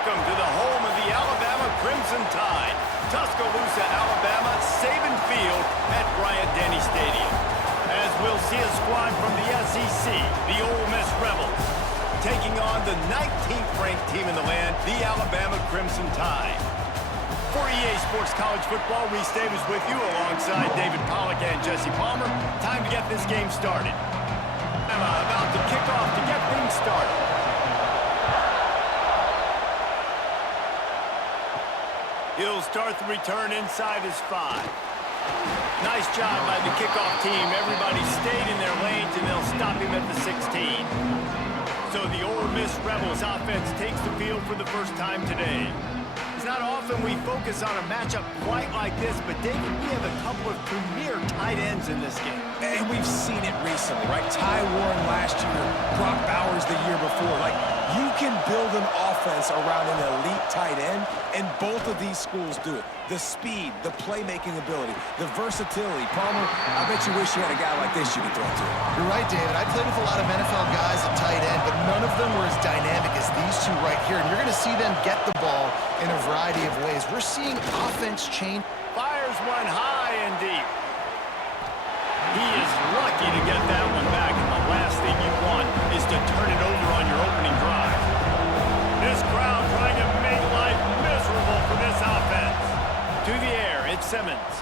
Welcome to the home of the Alabama Crimson Tide. Tuscaloosa, Alabama, Saban Field at Bryant-Denny Stadium. As we'll see a squad from the SEC, the Ole Miss Rebels, taking on the 19th ranked team in the land, the Alabama Crimson Tide. For EA Sports College Football, Reese Davis with you alongside David Pollack and Jesse Palmer. Time to get this game started. About to kick off to get things started. He'll start the return inside his 5. Nice job by the kickoff team. Everybody stayed in their lanes, and they'll stop him at the 16. So the Ole Miss Rebels offense takes the field for the first time today. It's not often we focus on a matchup quite like this, but David, we have a couple of premier tight ends in this game. And we've seen it recently, right? Ty Warren last year, Brock Bowers the year before. Like, you can build an offense around an elite tight end, and both of these schools do it. The speed, the playmaking ability, the versatility. Palmer, I bet you wish you had a guy like this you could throw to. You're right, David. I played with a lot of NFL guys at tight end, but none of them were as dynamic as these two right here. And you're going to see them get the ball in a variety of ways. We're seeing offense change. Fires one high and deep. He is lucky to get that one back, and the last thing you want is to turn it over on your opening drive. This crowd trying to make life miserable for this offense. To the air, it's Simmons.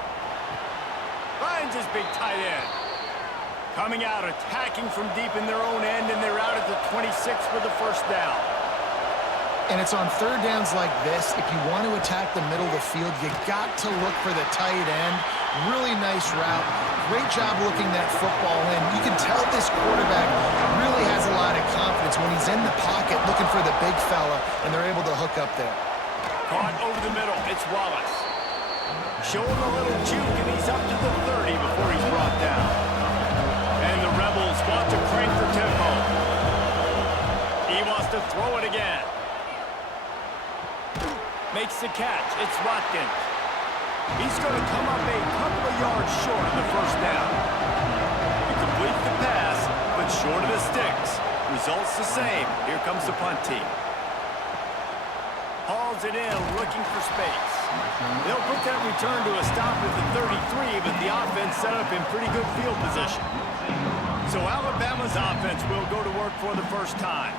Finds his big tight end. Coming out, attacking from deep in their own end, and they're out at the 26 for the first down. And it's on third downs like this. If you want to attack the middle of the field, you got to look for the tight end. Really nice route. Great job looking that football in. You can tell this quarterback really has a lot of confidence when he's in the pocket looking for the big fella, and they're able to hook up there. Caught over the middle. It's Wallace. Showing a little juke, and he's up to the 30 before he's brought down. And the Rebels want to crank the tempo. He wants to throw it again. Makes the catch. It's Watkins. He's going to come up a couple of yards short of the first down. He completes the pass, but short of the sticks. Results the same. Here comes the punt team. Hauls it in, looking for space. They'll put that return to a stop at the 33, but the offense set up in pretty good field position. So Alabama's offense will go to work for the first time.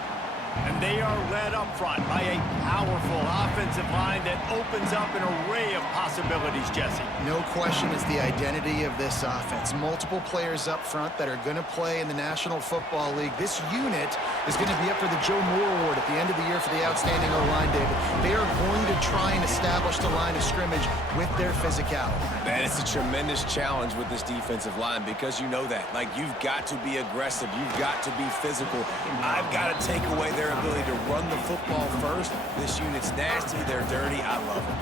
And they are led up front by a powerful offensive line that opens up an array of possibilities, Jesse. No question is the identity of this offense. Multiple players up front that are going to play in the National Football League. This unit is going to be up for the Joe Moore Award at the end of the year for the outstanding O-line, David. They are going to try and establish the line of scrimmage with their physicality. Man, it's a tremendous challenge with this defensive line because you know that. Like, you've got to be aggressive. You've got to be physical. I've got to take away their ability to run the football first. This unit's nasty. They're dirty. I love them.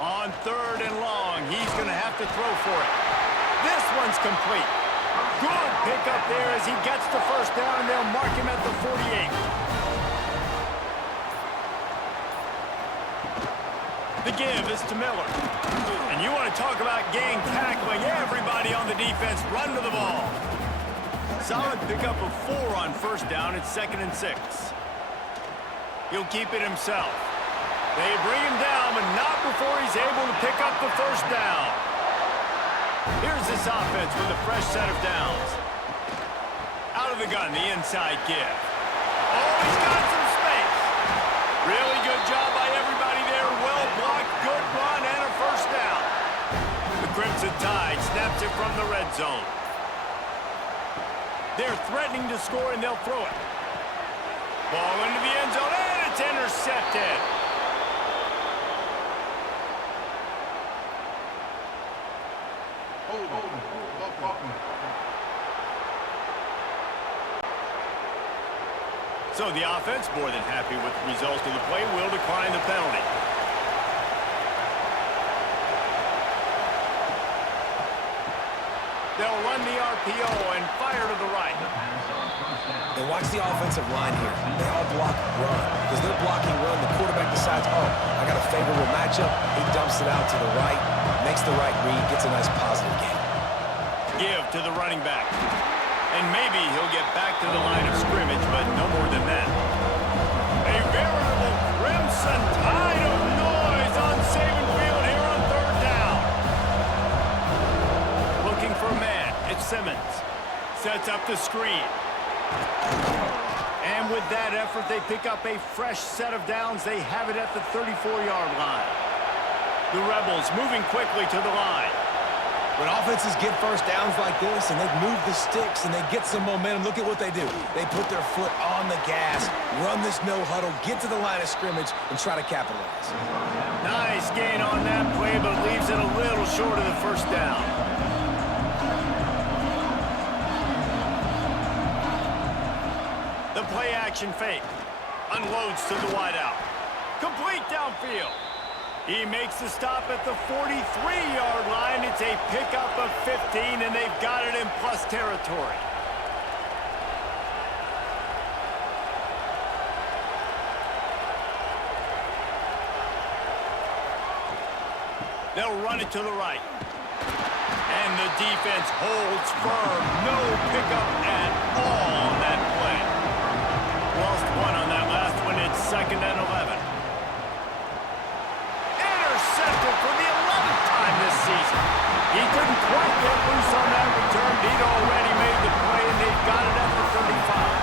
On third and long, he's going to have to throw for it. This one's complete. Good pickup there as he gets the first down, and they'll mark him at the 48. The give is to Miller. And you want to talk about gang tackling. Everybody on the defense run to the ball. Solid pickup of 4 on first down. It's 2nd and 6. He'll keep it himself. They bring him down, but not before he's able to pick up the first down. Here's this offense with a fresh set of downs. Out of the gun, the inside give. Oh, he's got some space. Really good job by everybody there. Well blocked, good run, and a first down. The Crimson Tide snaps it from the red zone. They're threatening to score, and they'll throw it. Ball into the end zone, and it's intercepted. So the offense, more than happy with the results of the play, will decline the penalty. They'll run the RPO and fire to the right. And watch the offensive line here. They all block run. Because they're blocking run, the quarterback decides, oh, I got a favorable matchup. He dumps it out to the right, makes the right read, gets a nice positive gain. Give to the running back. And maybe he'll get back to the line of scrimmage, but no more than that. A veritable crimson tide of noise on Saban Field here on third down. Looking for a man. It's Simmons. Sets up the screen. And with that effort, they pick up a fresh set of downs. They have it at the 34-yard line. The Rebels moving quickly to the line. When offenses get first downs like this and they move the sticks and they get some momentum, look at what they do. They put their foot on the gas, run this no huddle, get to the line of scrimmage, and try to capitalize. Nice gain on that play, but leaves it a little short of the first down. The play action fake. Unloads to the wideout. Complete downfield. He makes the stop at the 43-yard line. It's a pickup of 15, and they've got it in plus territory. They'll run it to the right. And the defense holds firm. No pickup at all on that play. Lost one on that last one. It's 2nd and 11. Intercepted for the 11th time this season. He couldn't quite get loose on that return. He'd already made the play, and they've got it at the 35.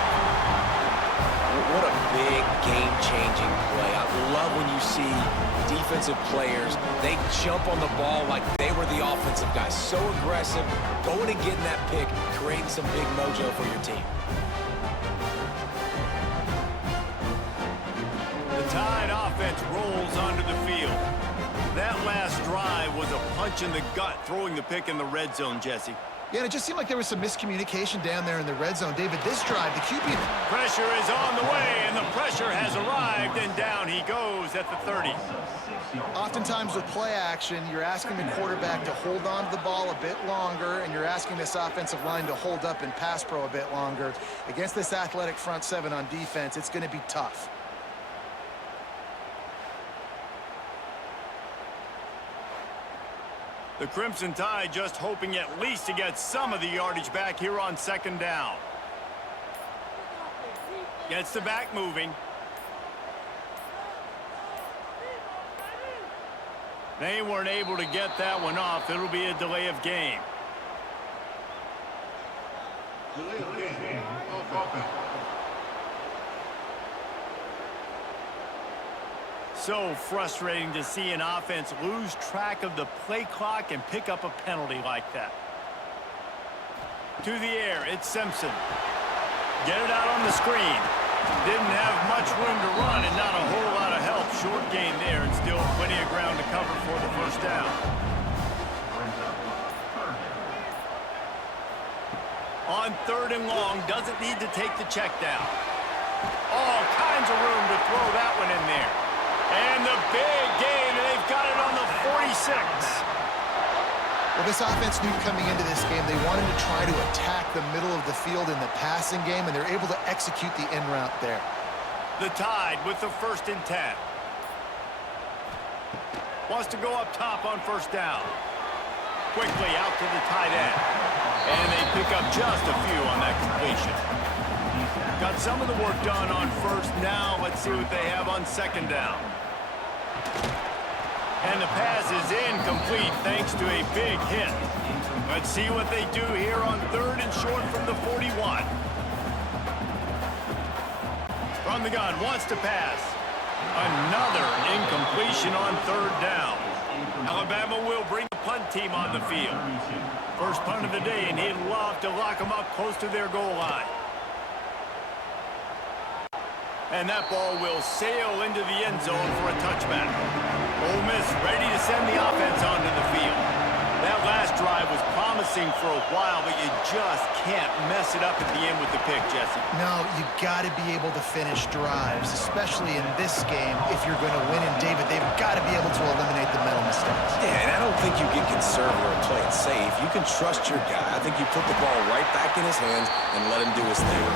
What a big game-changing play. I love when you see defensive players, they jump on the ball like they were the offensive guys. So aggressive, going and getting that pick, creating some big mojo for your team. The Tide offense rolls onto the field. That last drive was a punch in the gut, throwing the pick in the red zone, Jesse. Yeah, and it just seemed like there was some miscommunication down there in the red zone. David, this drive, the QB... Pressure is on the way, and the pressure has arrived, and down he goes at the 30. Oftentimes with play action, you're asking the quarterback to hold on to the ball a bit longer, and you're asking this offensive line to hold up in pass pro a bit longer. Against this athletic front seven on defense, it's going to be tough. The Crimson Tide just hoping at least to get some of the yardage back here on 2nd down. Gets the back moving. They weren't able to get that one off. It'll be a delay of game. So frustrating to see an offense lose track of the play clock and pick up a penalty like that. To the air, it's Simpson. Get it out on the screen. Didn't have much room to run and not a whole lot of help. Short gain there and still plenty of ground to cover for the first down. On 3rd and long, doesn't need to take the check down. All kinds of room to throw that one in there. And the big gain, and they've got it on the 46. Well, this offense knew coming into this game they wanted to try to attack the middle of the field in the passing game, and they're able to execute the in route there. The Tide with the 1st and 10. Wants to go up top on 1st down. Quickly out to the tight end. And they pick up just a few on that completion. Got some of the work done on 1st. Now let's see what they have on 2nd down. And the pass is incomplete thanks to a big hit. Let's see what they do here on 3rd and short from the 41. From the gun, wants to pass. Another incompletion on 3rd down. Alabama will bring the punt team on the field. First punt of the day, and he'd love to lock them up close to their goal line. And that ball will sail into the end zone for a touchback. Ole Miss ready to send the offense onto the field. That last drive was promising for a while, but you just can't mess it up at the end with the pick, Jesse. No, you got to be able to finish drives, especially in this game. If you're going to win, and David, they've got to be able to eliminate the mental mistakes. Yeah, and I don't think you get conservative or play it safe. You can trust your guy. I think you put the ball right back in his hands and let him do his thing.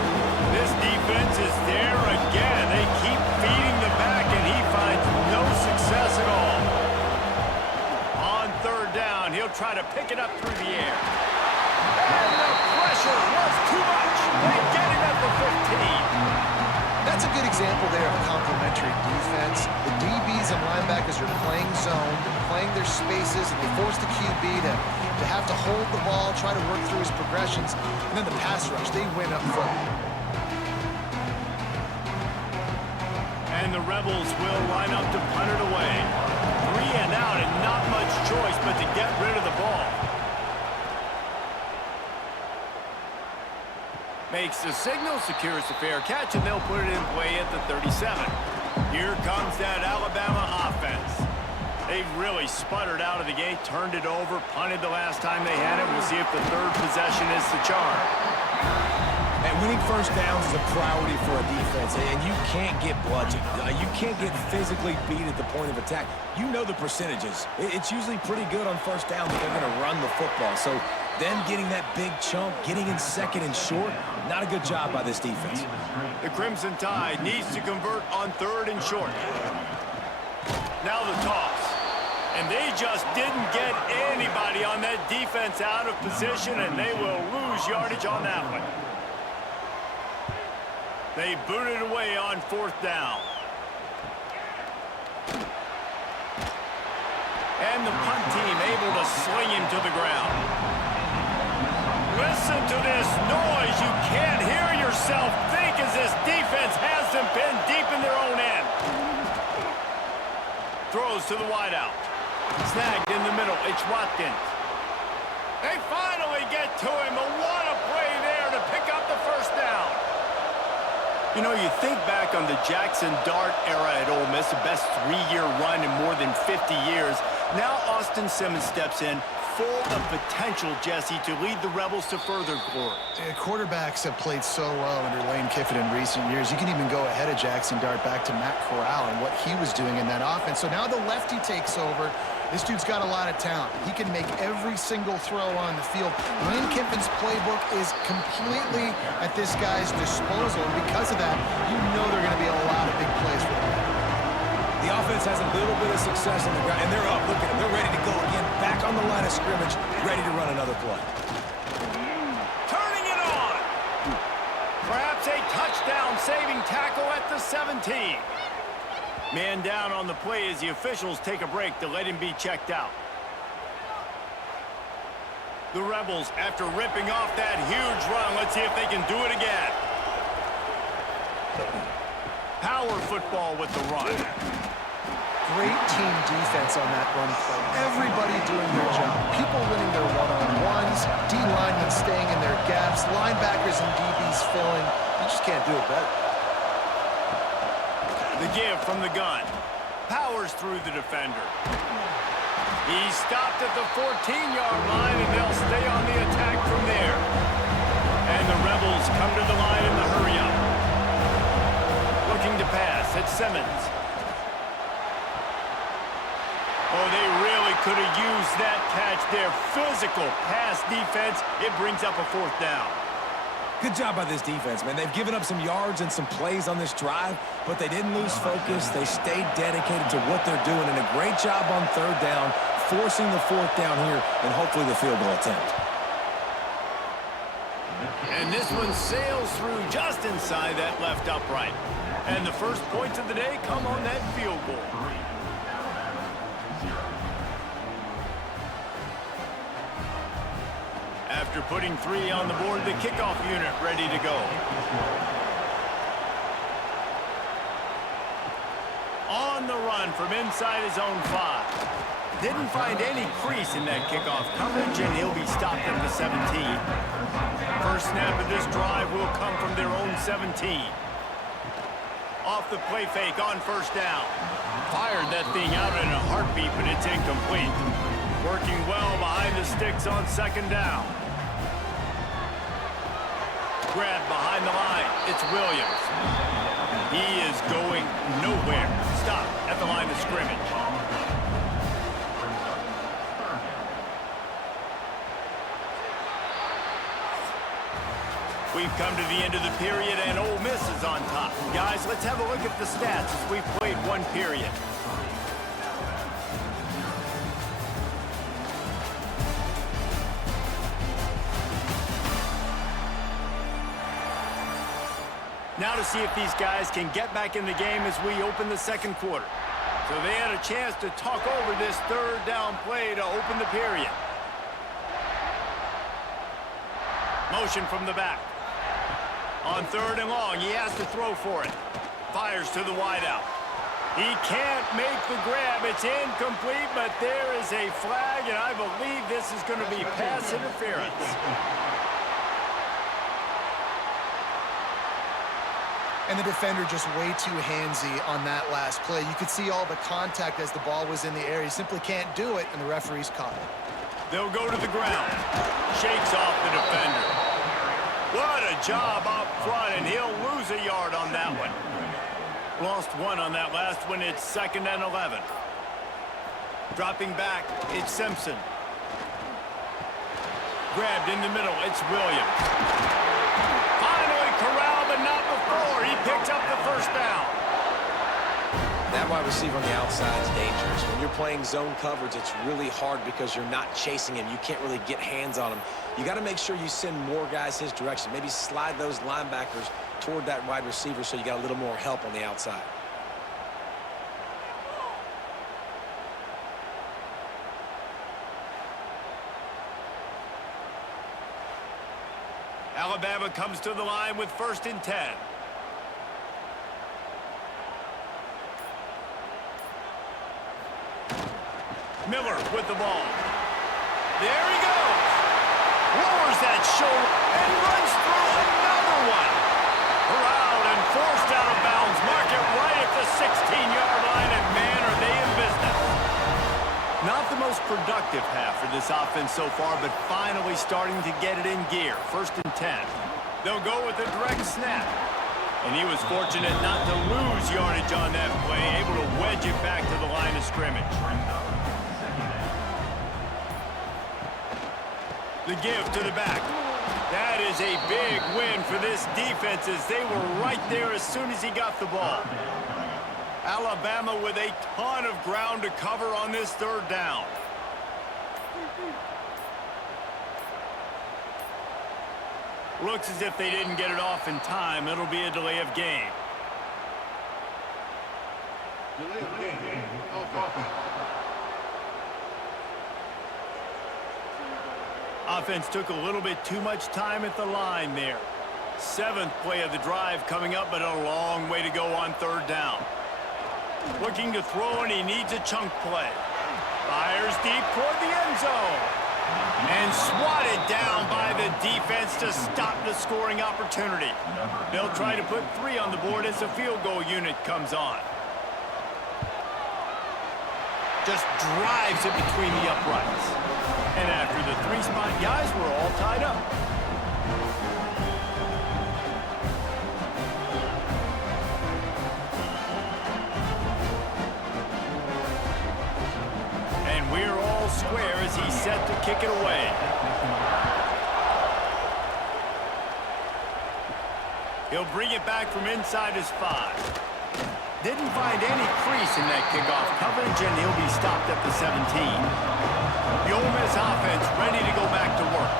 This defense is there again. They keep feeding the back, and he finds no success at all. On 3rd down, he'll try to pick it up through the air. And the pressure pressure was too much. They get him at the 15. That's a good example there of complementary defense. The DBs and linebackers are playing zone, playing their spaces, and they force the QB to have to hold the ball, try to work through his progressions, and then the pass rush, they win up front. And the Rebels will line up to punt it away. 3 and out and not much choice but to get rid of the ball. Makes the signal, secures the fair catch, and they'll put it in play at the 37. Here comes that Alabama offense. They've really sputtered out of the gate, turned it over, punted the last time they had it. We'll see if the third possession is the charm. And winning first downs is a priority for a defense, and you can't get bludgeoned. You can't get physically beat at the point of attack. You know the percentages. It's usually pretty good on first down that they're going to run the football. So them getting that big chunk, getting in second and short, not a good job by this defense. The Crimson Tide needs to convert on 3rd and short. Now the toss. And they just didn't get anybody on that defense out of position, and they will lose yardage on that one. They boot it away on 4th down. And the punt team able to sling him to the ground. Listen to this noise. You can't hear yourself think as this defense has them pinned deep in their own end. Throws to the wideout. Snagged in the middle. It's Watkins. They finally get to him. But what a play there to pick up the first down. You know, you think back on the Jackson Dart era at Ole Miss, the best 3-year run in more than 50 years. Now Austin Simmons steps in, full of potential, Jesse, to lead the Rebels to further glory. Quarterbacks have played so well under Lane Kiffin in recent years. You can even go ahead of Jackson Dart back to Matt Corral and what he was doing in that offense. So now the lefty takes over. This dude's got a lot of talent. He can make every single throw on the field. Lane Kiffin's playbook is completely at this guy's disposal, and because of that, you know there are going to be a lot of big plays for him. The offense has a little bit of success on the ground, and they're up. Look at them. They're ready to go again. Back on the line of scrimmage, ready to run another play. Turning it on. Perhaps a touchdown-saving tackle at the 17. Man down on the play as the officials take a break to let him be checked out. The Rebels, after ripping off that huge run, let's see if they can do it again. Power football with the run. Great team defense on that run play. Everybody doing their job. People winning their one-on-ones, D-linemen staying in their gaps, linebackers and DBs filling. You just can't do it better. The give from the gun. Powers through the defender. He's stopped at the 14-yard line, and they'll stay on the attack from there. And the Rebels come to the line in the hurry-up. Looking to pass. It's Simmons. Oh, they really could have used that catch there. Physical pass defense. It brings up a 4th down. Good job by this defense, man. They've given up some yards and some plays on this drive, but they didn't lose focus. They stayed dedicated to what they're doing, and a great job on 3rd down, forcing the 4th down here, and hopefully the field goal attempt. And this one sails through just inside that left upright. And the first points of the day come on that field goal. After putting 3 on the board, the kickoff unit ready to go. On the run from inside his own 5. Didn't find any crease in that kickoff coverage, and he'll be stopped at the 17. First snap of this drive will come from their own 17. Off the play fake on 1st down. Fired that thing out in a heartbeat, but it's incomplete. Working well behind the sticks on 2nd down. Grab behind the line. It's Williams. He is going nowhere. Stop at the line of scrimmage. We've come to the end of the period, and Ole Miss is on top. Guys, let's have a look at the stats as we've played 1 period. Now to see if these guys can get back in the game as we open the second quarter. So they had a chance to talk over this third down play to open the period. Motion from the back. On third and long, he has to throw for it. Fires to the wideout. He can't make the grab. It's incomplete, but there is a flag, and I believe this is going to be pass interference. And the defender just way too handsy on that last play. You could see all the contact as the ball was in the air. He simply can't do it, and the referee's caught it. They'll go to the ground. Shakes off the defender. What a job up front, and he'll lose a yard on that one. Lost one on that last one. It's 2nd and 11. Dropping back, it's Simpson. Grabbed in the middle, it's Williams. Finally corralled, but not before. He picks up the first down. That wide receiver on the outside is dangerous. When you're playing zone coverage, it's really hard because you're not chasing him. You can't really get hands on him. You got to make sure you send more guys his direction. Maybe slide those linebackers toward that wide receiver so you got a little more help on the outside. Alabama comes to the line with 1st and 10. Miller with the ball. There he goes. Lowers that shoulder and runs through another one. Corralled and forced out of bounds. Mark it right at the 16-yard line, and man, are they in business. Not the most productive half for this offense so far, but finally starting to get it in gear. 1st and 10. They'll go with a direct snap. And he was fortunate not to lose yardage on that play, able to wedge it back to the line of scrimmage. The give to the back. That is a big win for this defense as they were right there as soon as he got the ball. Alabama with a ton of ground to cover on this 3rd down. Looks as if they didn't get it off in time. It'll be a delay of game. Offense took a little bit too much time at the line there. 7th play of the drive coming up, but a long way to go on 3rd down. Looking to throw, and he needs a chunk play. Fires deep toward the end zone. And swatted down by the defense to stop the scoring opportunity. They'll try to put 3 on the board as the field goal unit comes on. Just drives it between the uprights. And after the 3-spot guys were all tied up. And we're all square as he's set to kick it away. He'll bring it back from inside his 5. Didn't find any crease in that kickoff coverage, and he'll be stopped at the 17. The Ole Miss offense ready to go back to work.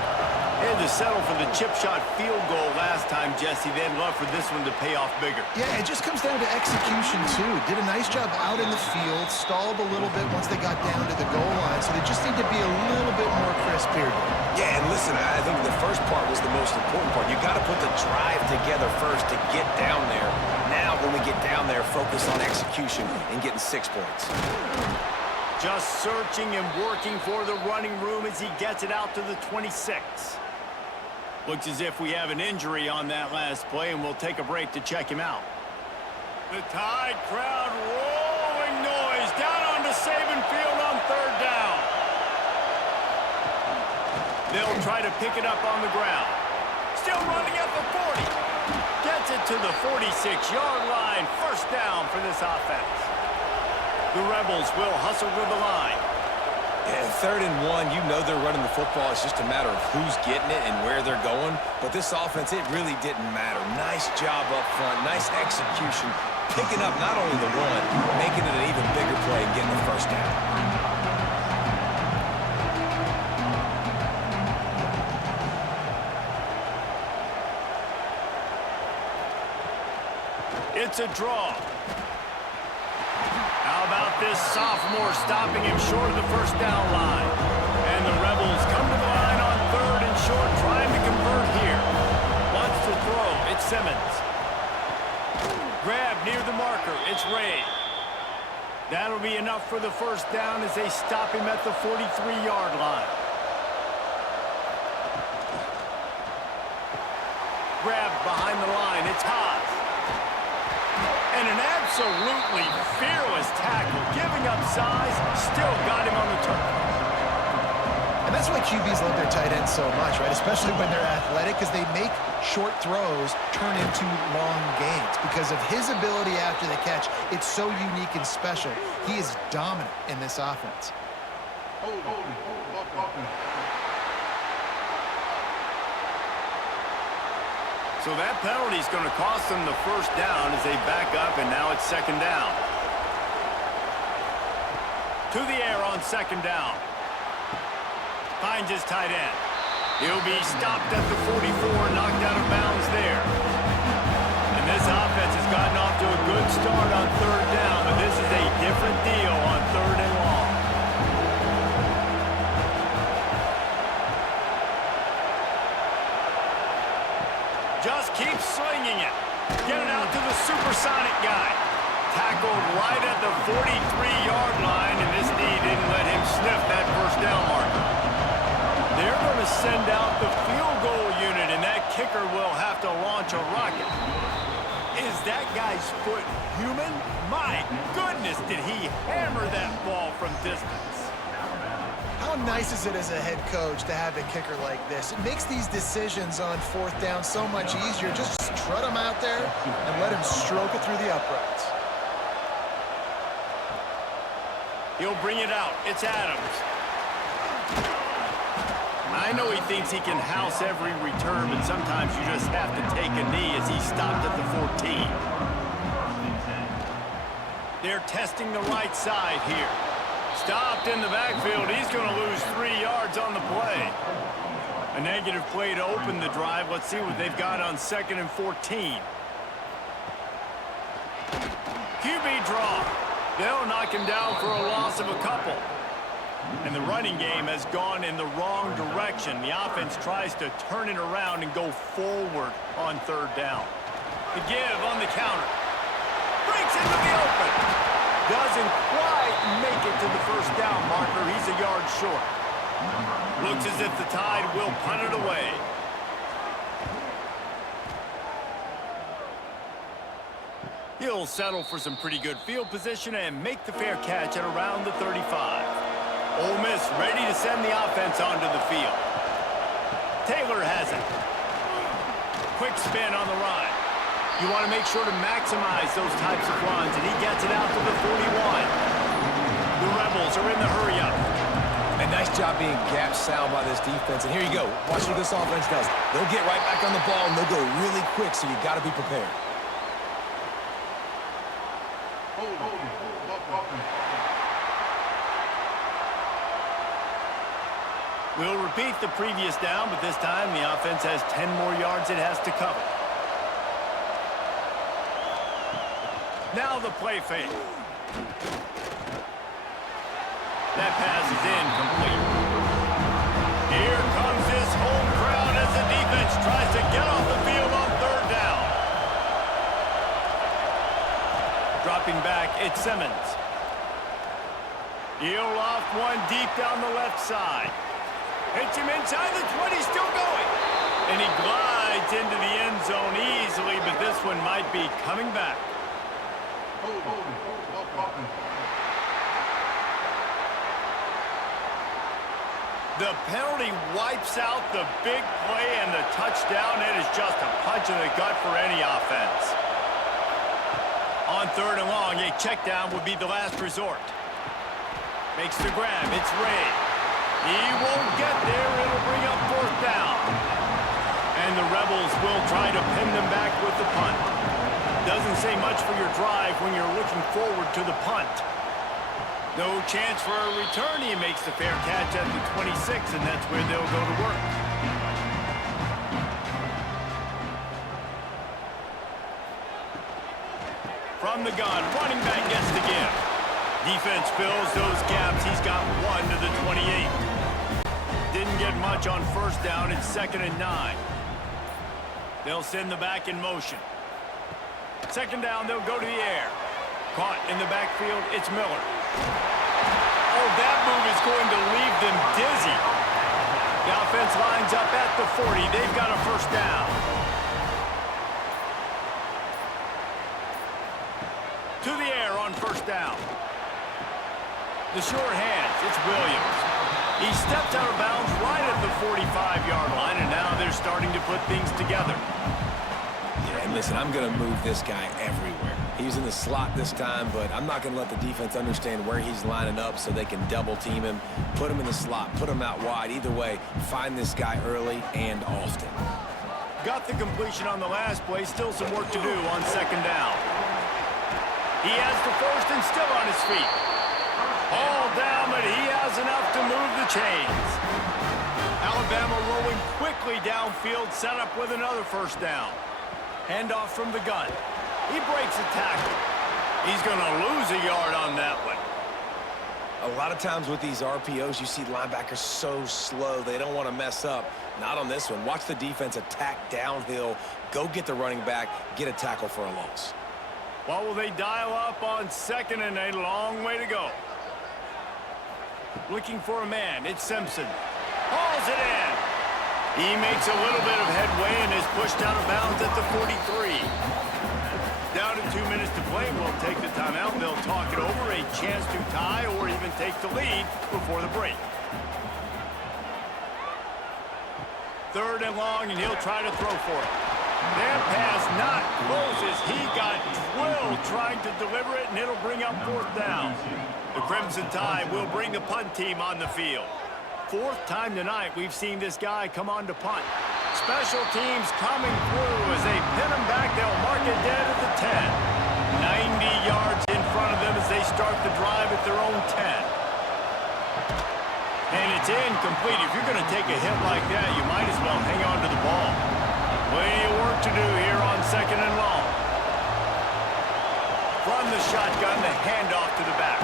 They had to settle for the chip shot field goal last time, Jesse. They'd love for this one to pay off bigger. Yeah, it just comes down to execution, too. Did a nice job out in the field, stalled a little bit once they got down to the goal line, so they just need to be a little bit more crisp here. Yeah, and listen, I think the first part was the most important part. You got to put the drive together first to get down there. Now, when we get down there, focus on execution and getting 6 points. Just searching and working for the running room as he gets it out to the 26. Looks as if we have an injury on that last play, and we'll take a break to check him out. The Tide crowd rolling noise down onto Saban Field on 3rd down. They'll try to pick it up on the ground. Still running at the 40. Gets it to the 46-yard line. 1st down for this offense. The Rebels will hustle to the line. And 3rd and 1, you know they're running the football. It's just a matter of who's getting it and where they're going. But this offense, it really didn't matter. Nice job up front, nice execution, picking up not only the run, making it an even bigger play and getting the 1st down. It's a draw. How about this sophomore stopping him short of the first down line? And the Rebels come to the line on 3rd and short, trying to convert here. Wants to throw. It's Simmons. Grab near the marker. It's Ray. That'll be enough for the first down as they stop him at the 43-yard line. Grab behind the line. It's Haas. And an absolutely fearless tackle, giving up size, still got him on the turf. And that's why QBs love their tight ends so much, right? Especially when they're athletic, because they make short throws turn into long gains. Because of his ability after the catch, it's so unique and special. He is dominant in this offense. So that penalty is going to cost them the first down as they back up, and now it's 2nd down. To the air on 2nd down. Finds his tight end. He'll be stopped at the 44, knocked out of bounds there. And this offense has gotten off to a good start on 3rd down, but this is a different deal on 3rd and long. Just keep slinging it. Get it out to the supersonic guy. Tackled right at the 43-yard line, and this knee didn't let him sniff that first down marker. They're going to send out the field goal unit, and that kicker will have to launch a rocket. Is that guy's foot human? My goodness, did he hammer that ball from distance. How nice is it as a head coach to have a kicker like this? It makes these decisions on 4th down so much easier. Just strut him out there and let him stroke it through the uprights. He'll bring it out. It's Adams. I know he thinks he can house every return, but sometimes you just have to take a knee as he stopped at the 14. They're testing the right side here. Stopped in the backfield. He's going to lose 3 yards on the play. A negative play to open the drive. Let's see what they've got on 2nd and 14. QB draw. They'll knock him down for a loss of a couple. And the running game has gone in the wrong direction. The offense tries to turn it around and go forward on 3rd down. The give on the counter. Breaks into the open. Doesn't quite make it to the first down marker. He's a yard short. Looks as if the Tide will punt it away. He'll settle for some pretty good field position and make the fair catch at around the 35. Ole Miss ready to send the offense onto the field. Taylor has it. Quick spin on the run. You want to make sure to maximize those types of runs, and he gets it out to the 41. The Rebels are in the hurry-up. And nice job being gap sound by this defense. And here you go. Watch what this offense does. They'll get right back on the ball, and they'll go really quick, so you got to be prepared. We'll repeat the previous down, but this time the offense has 10 more yards it has to cover. Now the play fake. That pass is incomplete. Here comes this home crowd as the defense tries to get off the field on 3rd down. Dropping back, it's Simmons. He'll loft one deep down the left side. Hits him inside the 20, still going. And he glides into the end zone easily, but this one might be coming back. The penalty wipes out the big play and the touchdown. It is just a punch in the gut for any offense. On 3rd and long, a check down would be the last resort. Makes the grab. It's Ray. He won't get there. It'll bring up 4th down. And the Rebels will try to pin them back with the punt. Doesn't say much for your drive when you're looking forward to the punt. No chance for a return. He makes the fair catch at the 26, and that's where they'll go to work. From the gun, running back gets the give. Defense fills those gaps. He's got 1 to the 28. Didn't get much on first down. It's 2nd and 9. They'll send the back in motion. 2nd down, they'll go to the air. Caught in the backfield, it's Miller. Oh, that move is going to leave them dizzy. The offense lines up at the 40. They've got a first down. To the air on first down. The short hands, it's Williams. He stepped out of bounds right at the 45-yard line, and now they're starting to put things together. Yeah, and listen, I'm going to move this guy everywhere. He's in the slot this time, but I'm not going to let the defense understand where he's lining up so they can double-team him, put him in the slot, put him out wide. Either way, find this guy early and often. Got the completion on the last play. Still some work to do on 2nd down. He has the first and still on his feet. All down, but he has enough to move the chains. Alabama rolling quickly downfield, set up with another first down. Handoff from the gun. He breaks a tackle. He's going to lose a yard on that one. A lot of times with these RPOs, you see linebackers so slow, they don't want to mess up. Not on this one. Watch the defense attack downhill, go get the running back, get a tackle for a loss. What will they dial up on 2nd and a long way to go? Looking for a man, it's Simpson. Hauls it in. He makes a little bit of headway and is pushed out of bounds at the 43. Down to 2 minutes to play. We'll take the timeout. They'll talk it over. A chance to tie or even take the lead before the break. 3rd and long, and he'll try to throw for it. That pass not closes. He got drilled trying to deliver it, and it'll bring up 4th down. The Crimson Tide will bring the punt team on the field. 4th time tonight we've seen this guy come on to punt. Special teams coming through as they pin him back. They'll mark it dead at the 10. 90 yards in front of them as they start the drive at their own 10. And it's incomplete. If you're going to take a hit like that, you might as well hang on to the ball. Plenty of work to do here on 2nd and long. From the shotgun, the handoff to the back.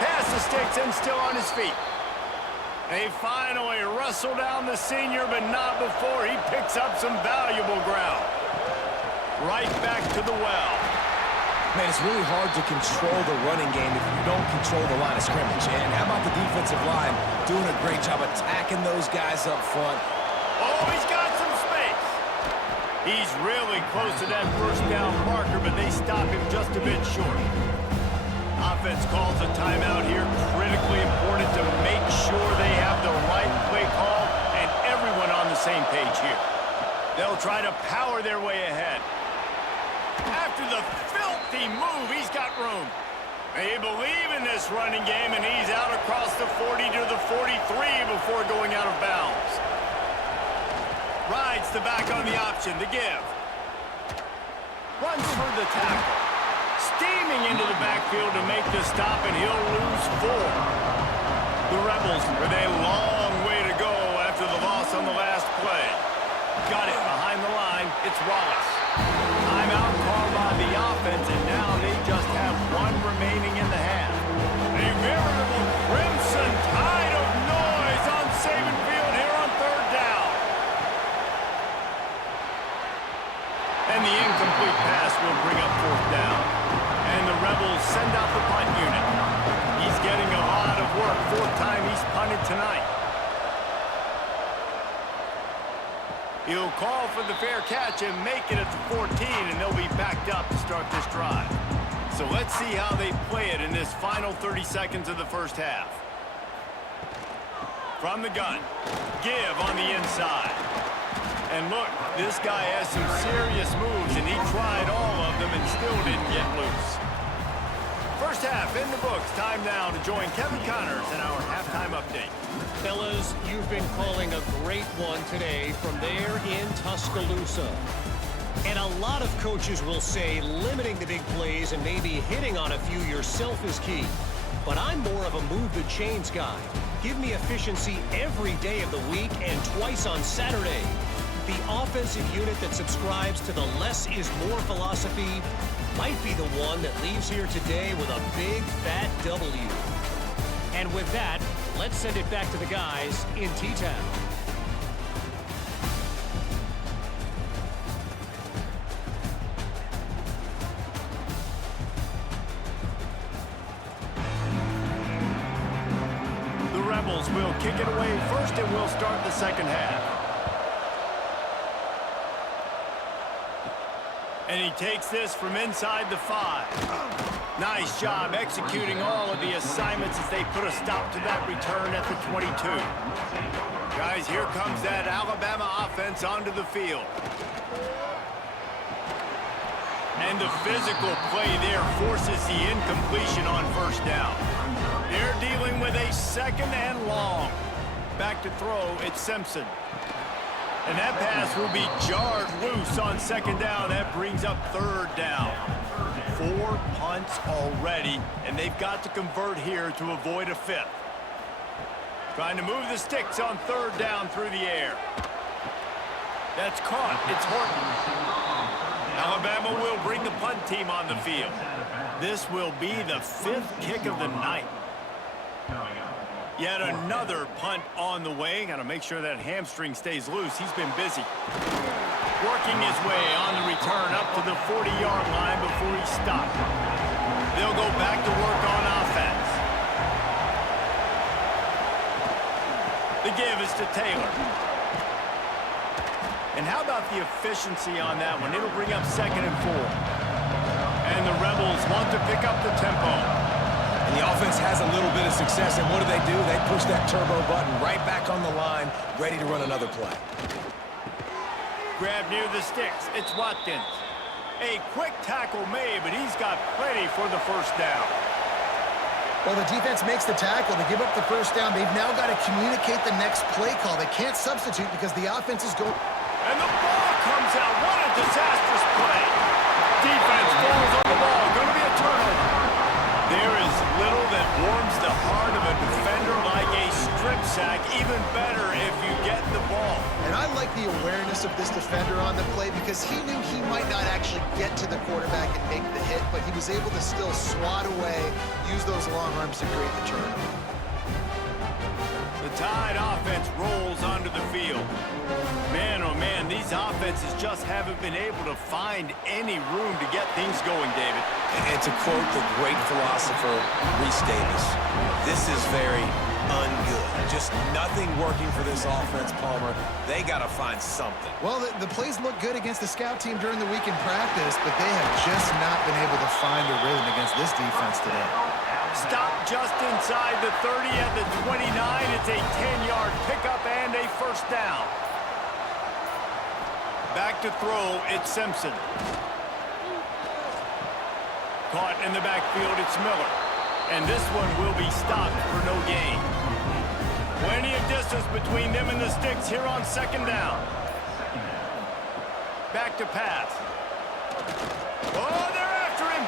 Pass the sticks and still on his feet. They finally wrestle down the senior, but not before he picks up some valuable ground. Right back to the well. Man, it's really hard to control the running game if you don't control the line of scrimmage. And how about the defensive line doing a great job attacking those guys up front? Oh, he's got some space. He's really close to that first down marker, but they stop him just a bit short. Offense calls a timeout here. Critically important to make sure they have the right play call and everyone on the same page here. They'll try to power their way ahead. After the filthy move, he's got room. They believe in this running game, and he's out across the 40 to the 43 before going out of bounds. Rides the back on the option, the give. Runs for the tackle. Steaming into the backfield to make the stop, and he'll lose 4. The Rebels with a long way to go after the loss on the last play. Got it behind the line. It's Wallace. Timeout called by the offense, and now they just have 1 remaining in the half. A veritable Crimson Tide of noise on Saban Field here on 3rd down. And the incomplete pass will bring up 4th down. And the Rebels send out the punt unit. He's getting a lot of work. 4th time he's punted tonight. He'll call for the fair catch and make it at the 14, and they'll be backed up to start this drive. So let's see how they play it in this final 30 seconds of the first half. From the gun, give on the inside. And look, this guy has some serious moves, and he tried all of them and still didn't get loose. First half in the books. Time now to join Kevin Connors in our halftime update. Fellas, you've been calling a great one today from there in Tuscaloosa. And a lot of coaches will say limiting the big plays and maybe hitting on a few yourself is key. But I'm more of a move the chains guy. Give me efficiency every day of the week and twice on Saturday. the offensive unit that subscribes to the less is more philosophy might be the one that leaves here today with a big, fat W. And with that, let's send it back to the guys in T-Town. The Rebels will kick it away first, and we'll start the second half. And he takes this from inside the 5. Nice job executing all of the assignments as they put a stop to that return at the 22. Guys, here comes that Alabama offense onto the field. And the physical play there forces the incompletion on first down. They're dealing with a second and long. Back to throw, it's Simpson. And that pass will be jarred loose on second down. That brings up third down. 4 punts already, and they've got to convert here to avoid a 5th. Trying to move the sticks on third down through the air. That's caught. It's Horton. Alabama will bring the punt team on the field. This will be the 5th kick of the night. Yet another punt on the way. Got to make sure that hamstring stays loose. He's been busy. Working his way on the return up to the 40-yard line before he stopped. They'll go back to work on offense. The give is to Taylor. And how about the efficiency on that one? It'll bring up 2nd and 4. And the Rebels want to pick up the tempo. And the offense has a little bit of success, and what do? They push that turbo button right back on the line, ready to run another play. Grab near the sticks. It's Watkins. A quick tackle made, but he's got plenty for the first down. Well, the defense makes the tackle. They give up the first down. They've now got to communicate the next play call. They can't substitute because the offense is going. And the ball comes out. What a disastrous play. Defense falls on the ball. Going to be a turnover. There is little that warms the heart of a defender like a strip sack. Even better if you get the ball. And I like the awareness of this defender on the play because he knew he might not actually get to the quarterback and make the hit, but he was able to still swat away, use those long arms to create the turnover. The Tide offense rolls onto the field. Man, oh man, these offenses just haven't been able to find any room to get things going, David. And to quote the great philosopher, Reese Davis, this is very ungood. Just nothing working for this offense, Palmer. They got to find something. Well, the plays look good against the scout team during the week in practice, but they have just not been able to find a rhythm against this defense today. Stop just inside the 30 at the 29. It's a 10-yard pickup and a first down. Back to throw, it's Simpson. Caught in the backfield, it's Miller. And this one will be stopped for no gain. Plenty of distance between them and the sticks here on second down. Back to pass. Oh, they're after him.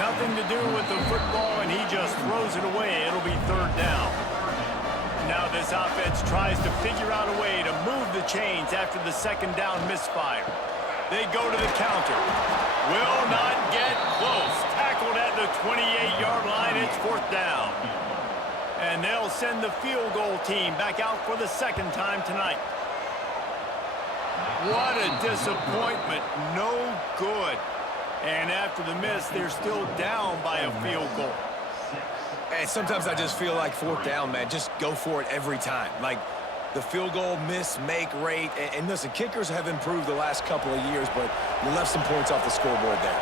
Nothing to do with the football, and he just throws it away. It'll be third down. Now this offense tries to figure out a way to move the chains after the second down misfire. They go to the counter. Will not get close. Tackled at the 28-yard line. It's fourth down. And they'll send the field goal team back out for the second time tonight. What a disappointment. No good. And after the miss, they're still down by a field goal. And sometimes I just feel like fourth down, man. Just go for it every time. Like the field goal miss, make rate. And listen, kickers have improved the last couple of years, but you left some points off the scoreboard there.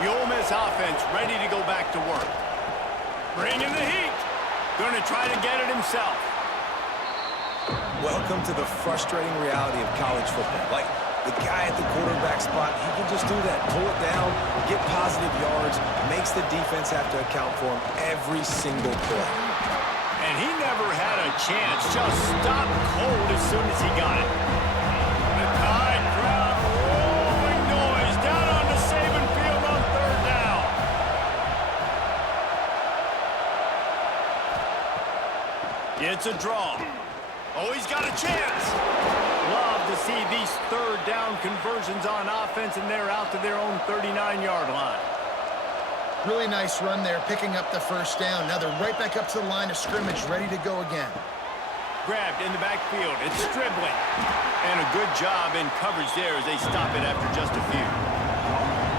The Ole Miss offense ready to go back to work. Bringing the heat. Going to try to get it himself. Welcome to the frustrating reality of college football. Like, the guy at the quarterback spot, he can just do that. Pull it down, get positive yards, makes the defense have to account for him every single play. And he never had a chance. Just stopped cold as soon as he got it. The Tide crowd rolling noise down on the Saban field on third down. It's a draw. Oh, he's got a chance. love to see these third down conversions on offense, and they're out to their own 39-yard line. Really nice run there, picking up the first down. Now they're right back up to the line of scrimmage, ready to go again. Grabbed in the backfield. It's Stribling. And a good job in coverage there as they stop it after just a few.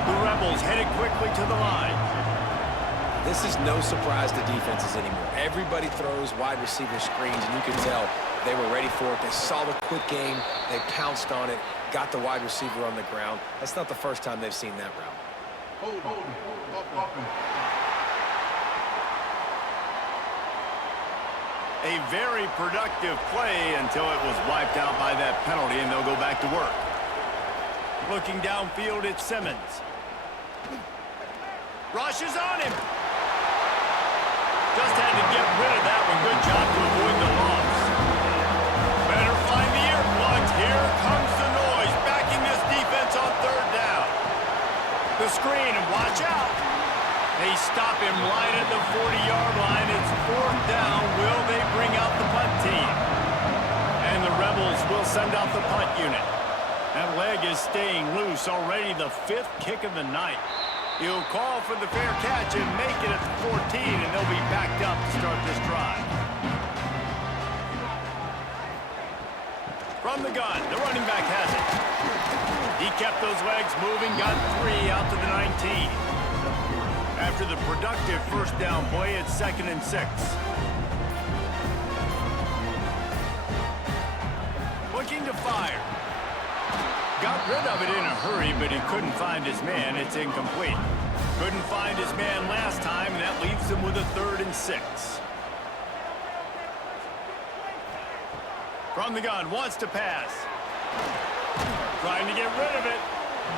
The Rebels headed quickly to the line. This is no surprise to defenses anymore. Everybody throws wide receiver screens, and you can tell they were ready for it. They saw the quick game. They pounced on it, got the wide receiver on the ground. That's not the first time they've seen that route. A very productive play until it was wiped out by that penalty, and they'll go back to work. Looking downfield, it's Simmons. Rushes on him. Just had to get rid of that one. Good job to avoid the loss. Better find the earplugs. Here comes the noise, backing this defense on third down. The screen, and watch out. They stop him right at the 40-yard line. It's fourth down. Will they bring out the punt team? And the Rebels will send out the punt unit. That leg is staying loose. Already the 5th kick of the night. He'll call for the fair catch and make it at the 14, and they'll be backed up to start this drive. From the gun, the running back has it. He kept those legs moving, got 3 out to the 19. After the productive first down play, it's 2nd and 6. Looking to fire. Got rid of it in a hurry, but he couldn't find his man. It's incomplete. Couldn't find his man last time, and that leaves him with a 3rd and 6. From the gun, wants to pass. Trying to get rid of it.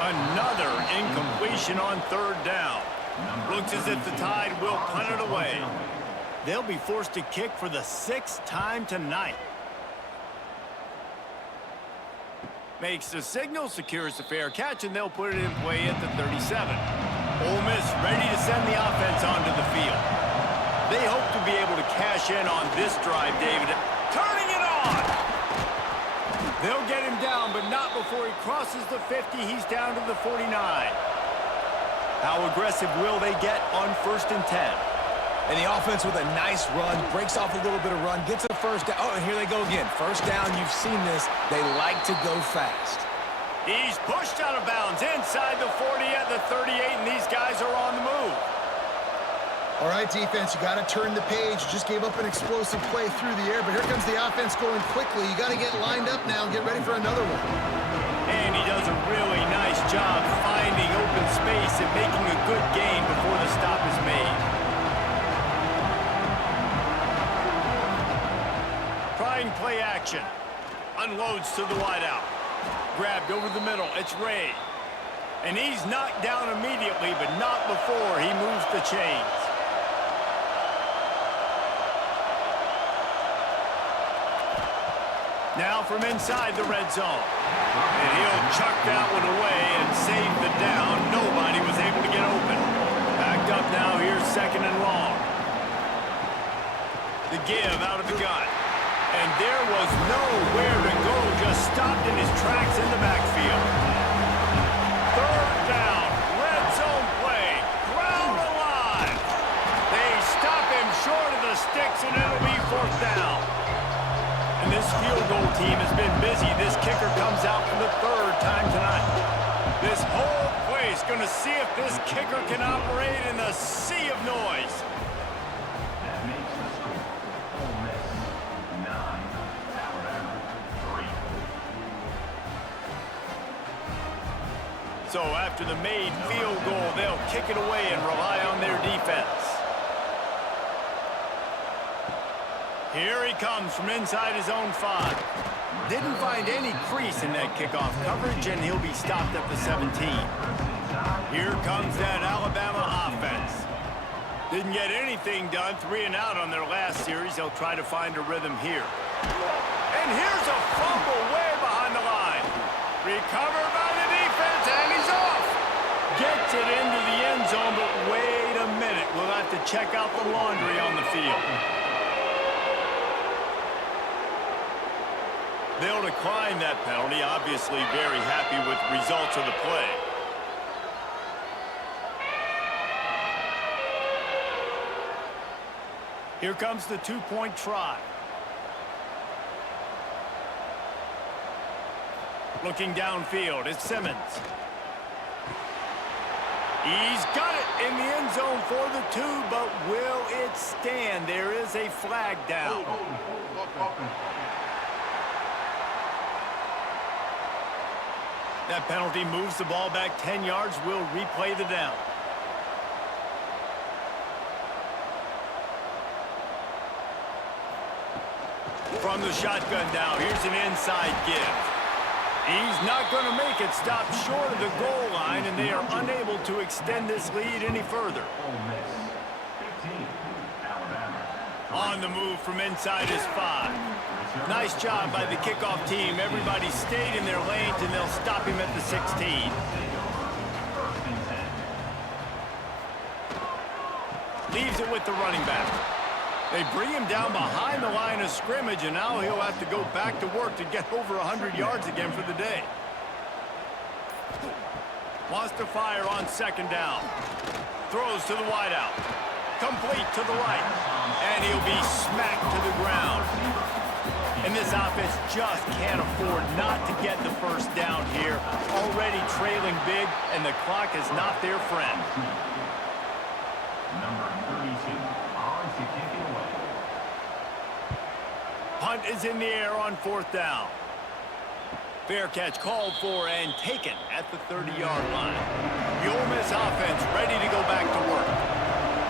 Another incompletion on 3rd down. Looks as if the Tide will punt it away. They'll be forced to kick for the 6th time tonight. Makes the signal, secures the fair catch, and they'll put it in play at the 37. Ole Miss ready to send the offense onto the field. They hope to be able to cash in on this drive, David. Turning it on! They'll get him down, but not before he crosses the 50. He's down to the 49. How aggressive will they get on 1st and 10? And the offense with a nice run, breaks off a little bit of run, gets a first down. Oh, and here they go again. First down, you've seen this. They like to go fast. He's pushed out of bounds inside the 40 at the 38, and these guys are on the move. All right, defense, you got to turn the page. Just gave up an explosive play through the air, but here comes the offense going quickly. You got to get lined up now and get ready for another one. And he does a really nice job finding open space and making a good gain before the stop is made. Trying play action. Unloads to the wideout. Grabbed over the middle. It's Ray. And he's knocked down immediately, but not before he moves the chains. Now from inside the red zone. And he'll chuck that one away and save the down. Nobody was able to get open. Backed up now. Here's 2nd and long. The give out of the gun. And there was nowhere to go. Just stopped in his tracks in the backfield. 3rd down. Red zone play. Crowd alive. They stop him short of the sticks, and it'll be 4th down. And this field goal team has been busy. This kicker comes out for the 3rd time tonight. This whole place going to see if this kicker can operate in the sea of noise. That makes the score Ole Miss 9, Alabama 3. So after the made field goal, they'll kick it away and rely on their defense. Here he comes from inside his own 5. Didn't find any crease in that kickoff coverage, and he'll be stopped at the 17. Here comes that Alabama offense. Didn't get anything done, 3 and out on their last series. They'll try to find a rhythm here. And here's a fumble way behind the line. Recovered by the defense, and he's off. Gets it into the end zone, but wait a minute. We'll have to check out the laundry on the field. They'll decline that penalty, obviously very happy with the results of the play. Here comes the two-point try. Looking downfield, it's Simmons. He's got it in the end zone for the 2, but will it stand? There is a flag down. That penalty moves the ball back 10 yards. We'll replay the down. From the shotgun now, here's an inside give. He's not going to make it. Stop short of the goal line, and they are unable to extend this lead any further. Ole Miss, 15, Alabama. On the move from inside is 5. Nice job by the kickoff team. Everybody stayed in their lanes, and they'll stop him at the 16. Leaves it with the running back. They bring him down behind the line of scrimmage, and now he'll have to go back to work to get over 100 yards again for the day. Wants to fire on second down. Throws to the wideout. Complete to the right. And he'll be smacked to the ground. And this offense just can't afford not to get the first down here. Already trailing big, and the clock is not their friend. Number 32, on to kick it away. Punt is in the air on fourth down. Fair catch called for and taken at the 30-yard line. The Ole Miss offense ready to go back to work.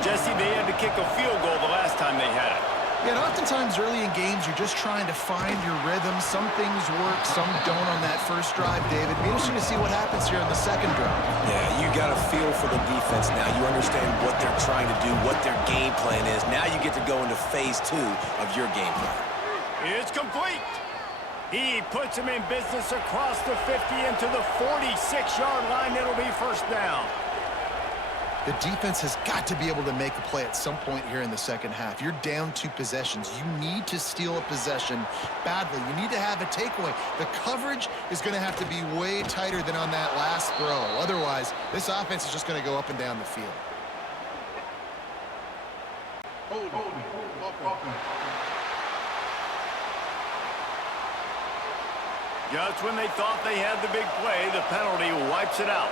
Jesse, they had to kick a field goal the last time they had it. Yeah, and oftentimes early in games, you're just trying to find your rhythm. Some things work, some don't on that first drive, David. Be interesting to see what happens here on the second drive. Yeah, you got a feel for the defense now. You understand what they're trying to do, what their game plan is. Now you get to go into phase 2 of your game plan. It's complete. He puts him in business across the 50 into the 46-yard line. It'll be first down. The defense has got to be able to make a play at some point here in the second half. You're down 2 possessions. You need to steal a possession badly. You need to have a takeaway. The coverage is going to have to be way tighter than on that last throw. Otherwise, this offense is just going to go up and down the field. Just when they thought they had the big play, the penalty wipes it out.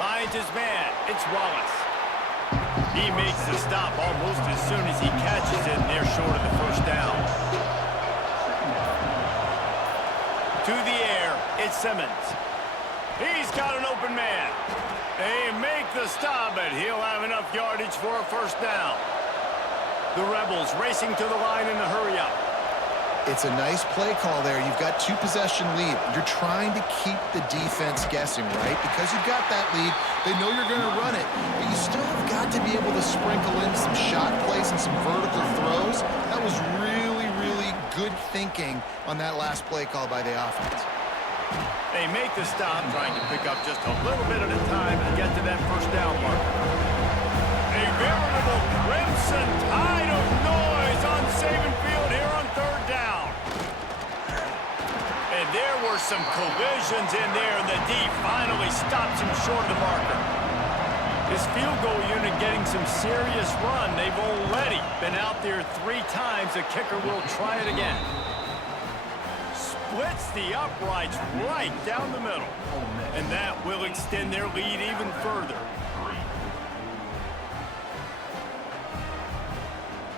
Finds his man. It's Wallace. He makes the stop almost as soon as he catches it, and they're short of the first down. To the air, it's Simmons. He's got an open man. They make the stop, but he'll have enough yardage for a first down. The Rebels racing to the line in the hurry-up. It's a nice play call there. You've got 2-possession lead. You're trying to keep the defense guessing, right? Because you've got that lead, they know you're going to run it. But you still have got to be able to sprinkle in some shot plays and some vertical throws. That was really, really good thinking on that last play call by the offense. They make the stop, trying to pick up just a little bit at a time to get to that first down marker. A veritable crimson tide of noise on Saban Field here on third down. And there were some collisions in there, and the D finally stops him short of the marker. This field goal unit getting some serious run. They've already been out there 3 times. The kicker will try it again. Splits the uprights right down the middle. And that will extend their lead even further.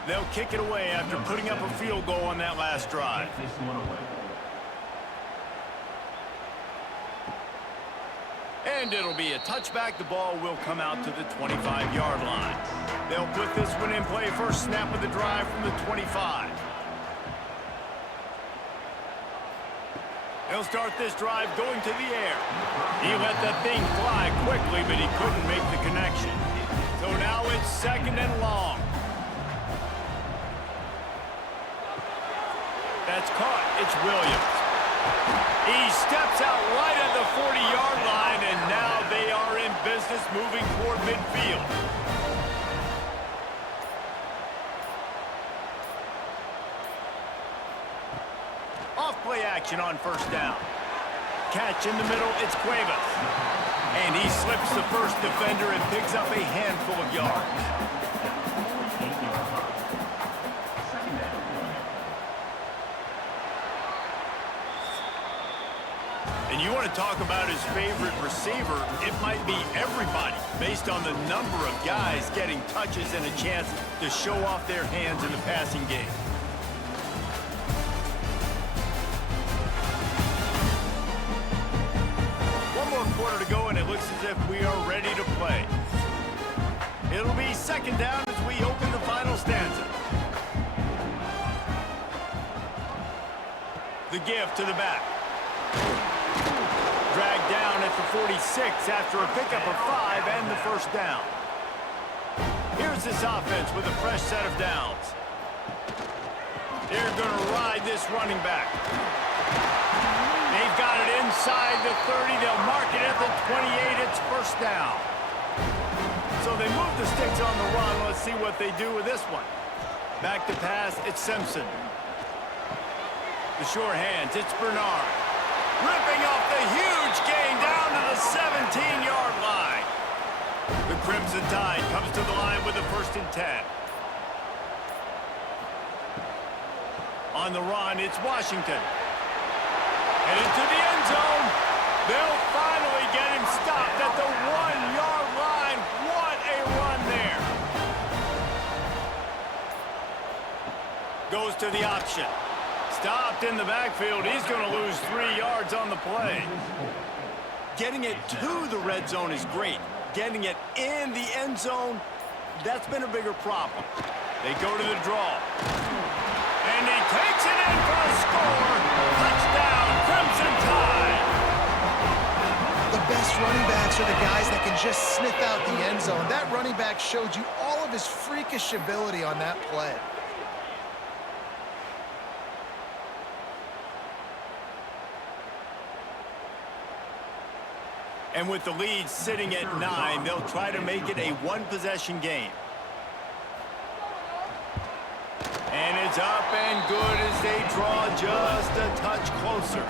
They'll kick it away after putting up a field goal on that last drive. This one away. And it'll be a touchback. The ball will come out to the 25-yard line. They'll put this one in play. First snap of the drive from the 25. They'll start this drive going to the air. He let that thing fly quickly, but he couldn't make the connection. So now it's second and long. That's caught. It's Williams. He steps out right at the 40-yard line, and now they are in business moving toward midfield. play action on first down. Catch in the middle, it's Cuevas. And he slips the first defender and picks up a handful of yards. And you want to talk about his favorite receiver, it might be everybody, based on the number of guys getting touches and a chance to show off their hands in the passing game. Quarter to go, and it looks as if we are ready to play. It'll be second down as we open the final stanza. The give to the back. Dragged down at the 46 after a pickup of 5 and the first down. Here's this offense with a fresh set of downs. They're going to ride this running back. They've got it inside the 30. They'll mark it at the 28. It's first down. So they move the sticks on the run. Let's see what they do with this one. Back to pass, it's Simpson. The short hands, it's Bernard. Ripping off the huge gain down to the 17-yard line. The Crimson Tide comes to the line with a 1st and 10. On the run, it's Washington. And into the end zone. They'll finally get him stopped at the 1-yard line. What a run there. Goes to the option. Stopped in the backfield. He's going to lose 3 yards on the play. Getting it to the red zone is great. Getting it in the end zone, that's been a bigger problem. They go to the draw. And he takes it in for a score. Touchdown, Crimson Tide. The best running backs are the guys that can just sniff out the end zone. That running back showed you all of his freakish ability on that play. And with the lead sitting at 9, they'll try to make it a one-possession game. And it's up and good as they draw just a touch closer.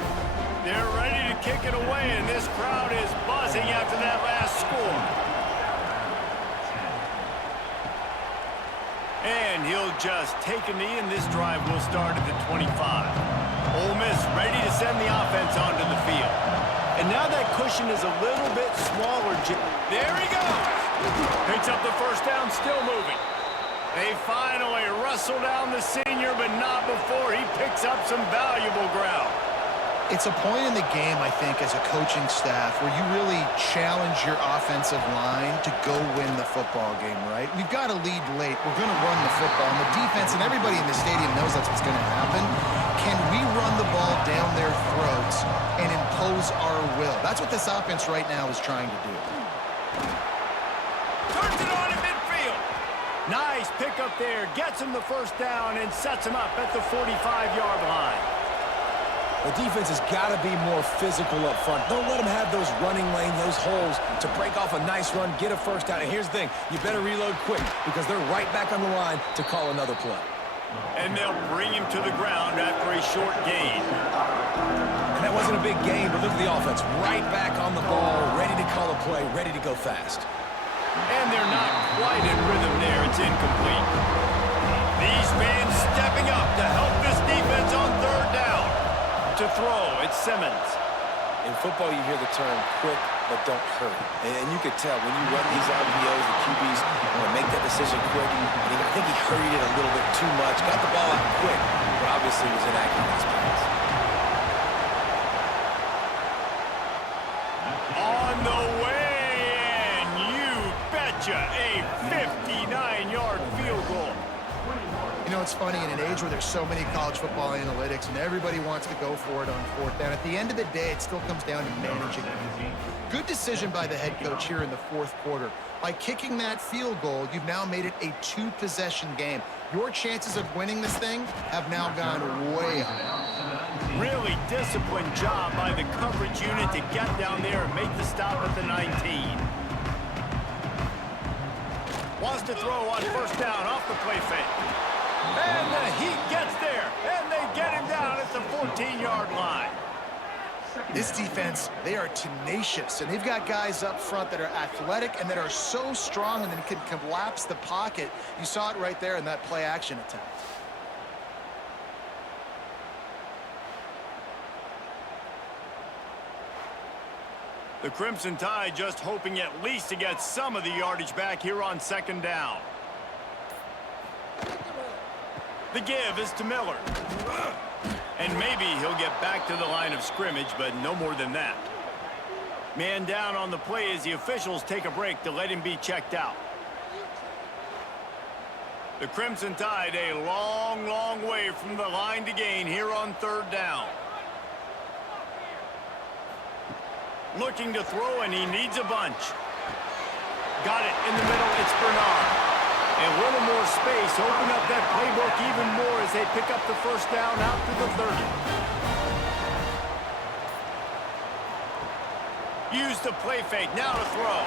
They're ready to kick it away, and this crowd is buzzing after that last score. And he'll just take a knee, and this drive will start at the 25. Ole Miss ready to send the offense onto the field. And now that cushion is a little bit smaller. There he goes. Picks up the first down, still moving. They finally wrestle down the senior, but not before he picks up some valuable ground. It's a point in the game, I think, as a coaching staff where you really challenge your offensive line to go win the football game, right? We've got to lead late. We're going to run the football. And the defense and everybody in the stadium knows that's what's going to happen. Can we run the ball down their throats and impose our will? That's what this offense right now is trying to do. Turns it on in midfield. Nice pickup there. Gets him the first down and sets him up at the 45-yard line. The defense has got to be more physical up front. Don't let them have those running lanes, those holes to break off a nice run, get a first down. And here's the thing, you better reload quick because they're right back on the line to call another play. And they'll bring him to the ground after a short gain. And that wasn't a big gain, but look at the offense. Right back on the ball, ready to call a play, ready to go fast. And they're not quite in rhythm there. It's incomplete. These fans stepping up to help this defense on third down. To throw, it's Simmons. In football, you hear the term quick, but don't hurry. And you could tell when you run these RPOs, the QBs want to make that decision quick. And I think he hurried it a little bit too much. Got the ball out quick, but obviously was inaccurate in his pass. On the way, and you betcha, a 59-yard field goal. You know, it's funny, in an age where there's so many college football analytics and everybody wants to go for it on fourth down, at the end of the day, it still comes down to managing. Good decision by the head coach here in the fourth quarter. By kicking that field goal, you've now made it a two-possession game. Your chances of winning this thing have now gone way up. Really disciplined job by the coverage unit to get down there and make the stop at the 19. Wants to throw on first down off the play fake. And the Heat gets there, and they get him down at at the 14-yard line. This defense, they are tenacious, and they've got guys up front that are athletic and that are so strong and then can collapse the pocket. You saw it right there in that play-action attempt. The Crimson Tide just hoping at least to get some of the yardage back here on second down. The give is to Miller. And maybe he'll get back to the line of scrimmage, but no more than that. Man down on the play as the officials take a break to let him be checked out. The Crimson Tide a long, long way from the line to gain here on third down. Looking to throw, and he needs a bunch. Got it in the middle. It's Bernard. And a little more space. Open up that playbook even more as they pick up the first down out to the 30. Use the play fake. Now to throw.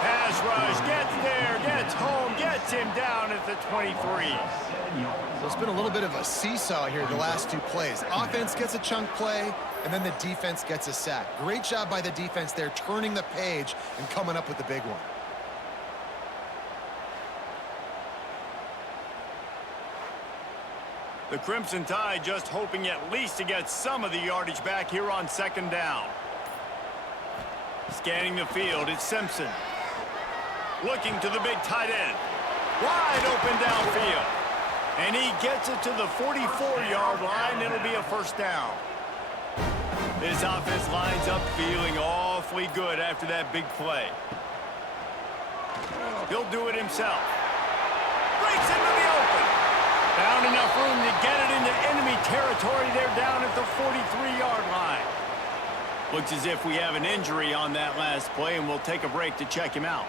Pass rush. Gets there. Gets home. Gets him down at the 23. So it's been a little bit of a seesaw here the last two plays. Offense gets a chunk play, and then the defense gets a sack. Great job by the defense there, turning the page and coming up with the big one. The Crimson Tide just hoping at least to get some of the yardage back here on second down. Scanning the field, it's Simpson. Looking to the big tight end. Wide open downfield. And he gets it to the 44-yard line. It'll be a first down. This offense lines up feeling awfully good after that big play. He'll do it himself. Breaks into the open. Found enough room to get it into enemy territory. They're down at the 43-yard line. Looks as if we have an injury on that last play, and we'll take a break to check him out.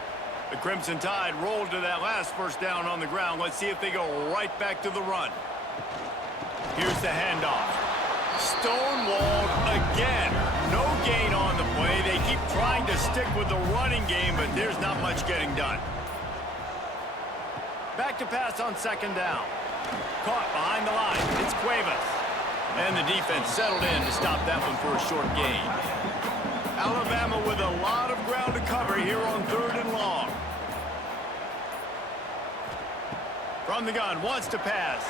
The Crimson Tide rolled to that last first down on the ground. Let's see if they go right back to the run. Here's the handoff. Stonewalled again. No gain on the play. They keep trying to stick with the running game, but there's not much getting done. Back to pass on second down. Caught behind the line. It's Cuevas. And the defense settled in to stop that one for a short gain. Alabama with a lot of ground to cover here on third and long. From the gun, wants to pass.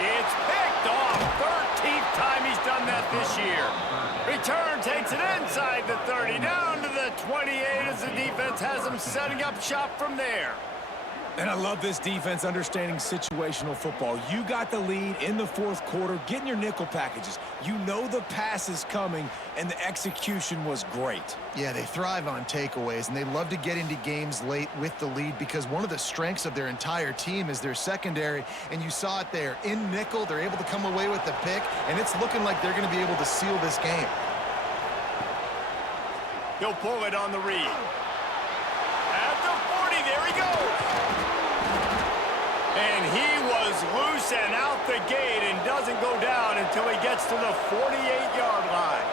It's picked off. 13th time he's done that this year. Return takes it inside the 30, down to the 28 as the defense has him setting up shop from there. And I love this defense understanding situational football. You got the lead in the fourth quarter, getting your nickel packages. You know the pass is coming, and the execution was great. Yeah, they thrive on takeaways, and they love to get into games late with the lead because one of the strengths of their entire team is their secondary, and you saw it there. In nickel, they're able to come away with the pick, and it's looking like they're going to be able to seal this game. He'll pull it on the read. At the 40, there he goes. And he was loose and out the gate and doesn't go down until he gets to the 48-yard line.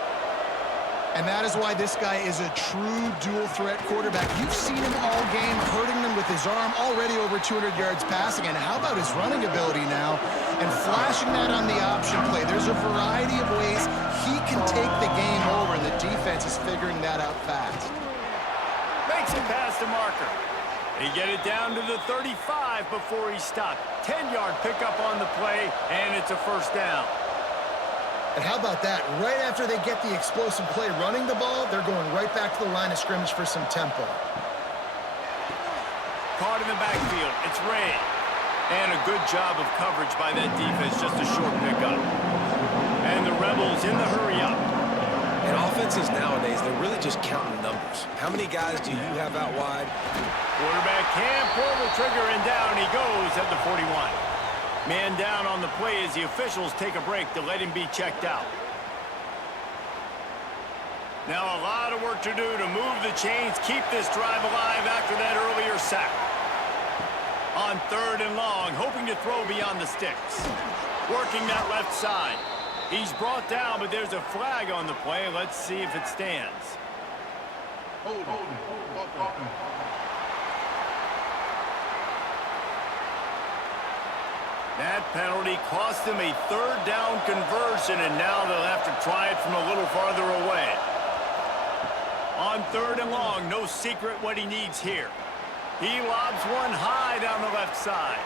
And that is why this guy is a true dual-threat quarterback. You've seen him all game, hurting them with his arm, already over 200 yards passing. And how about his running ability now? And flashing that on the option play. There's a variety of ways he can take the game over, and the defense is figuring that out fast. Makes it past the marker. They get it down to the 35 before he stopped. 10-yard pickup on the play, and it's a first down. And how about that? Right after they get the explosive play running the ball, they're going right back to the line of scrimmage for some tempo. Caught in the backfield. It's Ray. And a good job of coverage by that defense, just a short pickup. And the Rebels in the hurry-up. And offenses nowadays, they're really just counting numbers. How many guys do you have out wide? Quarterback can't pull the trigger, and down he goes at the 41. Man down on the play as the officials take a break to let him be checked out. Now a lot of work to do to move the chains, keep this drive alive after that earlier sack. On third and long, hoping to throw beyond the sticks. Working that left side. He's brought down, but there's a flag on the play. Let's see if it stands. Hold. That penalty cost them a third down conversion, and now they'll have to try it from a little farther away. On 3rd and long, no secret what he needs here. He lobs one high down the left side.